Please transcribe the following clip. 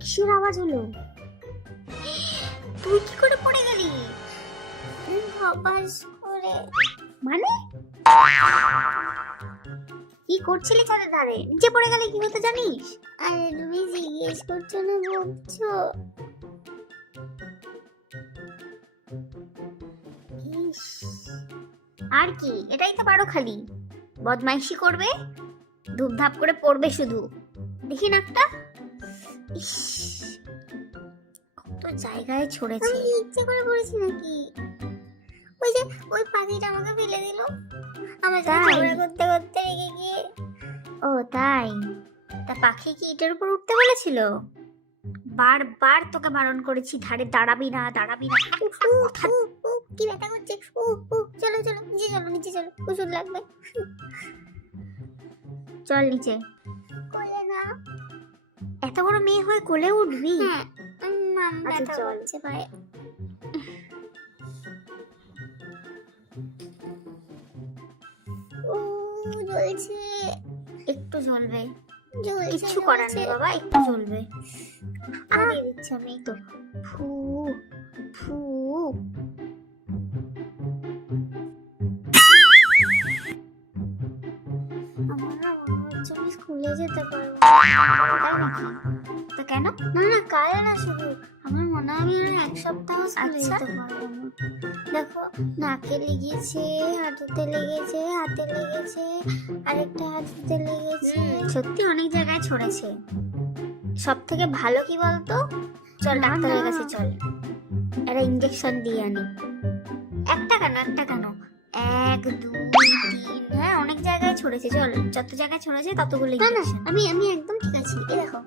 কিসের আওয়াজ হলো? তুই কি করে পড়ে গেলি? আওয়াজ করে মানে কি করছিলি ছাদের ধারে? নিচে পড়ে গেলে কি হতো জানিস? আরে তুমি জিজ্ঞেস করছো না বলছো? ইস, আর কি, এটাই তো পারো খালি বদমাইশি করবে, ধুপধাপ করে পড়বে শুধু। দেখি নাকটা। ইস, কত জায়গায় ছড়েছে। আমি ইচ্ছে করে পড়েছি নাকি? ওই যে ওই পাখিটা আমাকে ফেলে দিল আমার সাথে তাই? ঝগড়া করতে করতে রেগে গিয়ে। ও তাই? তা পাখি কি ইটের উপর উঠতে বলেছিল? বারবার তোকে বারণ করেছি, ধারে দাঁড়াবি না দাঁড়াবি না। কি ব্যথা করছে। চলো চলো নিচে চলো, নিচে চলো, ওষুধ লাগবে। চল নিচে। কোলে না। এত বড় মেয়ে হয়ে কোলে উঠবি? হ্যাঁ নাম আচ্ছা, ব্যথা চল। করছে পায়ে। ও জ্বলছে। একটু জ্বলবে, জ্বলছে কিচ্ছু করার নেই বাবা, একটু জ্বলবে। দিয়ে দিচ্ছি আমি। তো ফু ফু। আমার না মনে হচ্ছে আমি স্কুলে যেতে পারবো। তাই নাকি? তো কেন? না না কাল না, শুধু আমার মনে হয় আমি আর এক সপ্তাহ স্কুলে আচ্ছা। যেতে পারবো না। দেখো নাকে লেগেছে, হাঁটুতে লেগেছে, হাতে লেগেছে, আরেকটা হাঁটুতে লেগেছে। সত্যি অনেক জায়গায় ছড়েছে। সব থেকে ভালো কি বলতো, চল না, ডাক্তারের না। কাছে চল, একটা ইঞ্জেকশন দিয়ে আনি। একটা কেন, একটা কেন, 1 2 3, হ্যাঁ অনেক জায়গায় ছড়েছে। চল, যত জায়গায় ছড়েছে ততগুলো না না ইঞ্জেকশন। আমি একদম ঠিক আছি। এ দেখো